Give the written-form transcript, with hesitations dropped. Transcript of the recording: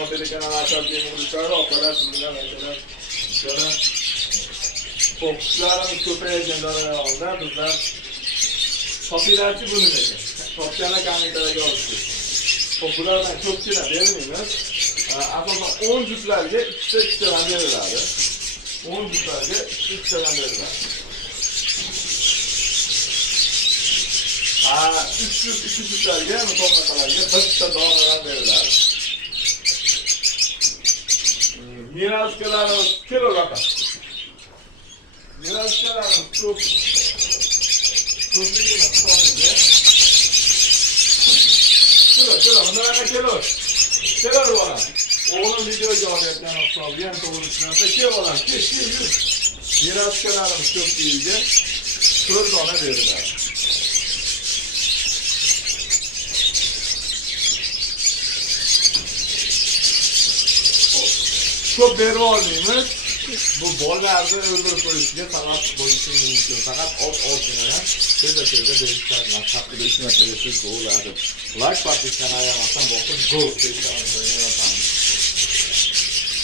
modeli kanallar muxlislari orqalar sizlar aytadilar. Shuna fokuslarimiz ko'paygan jarayonda bizlar topillarchi bo'lim ekan. Topganlar kommentarga yozishdi. Bulardan ko'pchilik bermaymiz. Asosan 10 juftlarga ikkitadan beriladi. 10 juftlarga ikkitadan beriladi. 300 juftlarga musobaqalarga bitta donadan beriladi. Miraschalarimiz kilogramm. Miraschalarimiz ko'pligini hisobiga Kilo, bunlarga kilo bora. O'g'lim videoga olayotgan hisobiga ham to'g'ri tushunsa, kel bolam, kel, yur. Miraschalarimiz ko'pligiga 4 dona beriladi. Ko'p berib olmaymiz. Bu bolalarni o'ldirib qo'yishga sabab bo'lishi mumkin. Faqat ozgina tezda berishlar mashaqqatli ishlatib bo'ladi. Like, podpiskani ayamazdan boqib, go!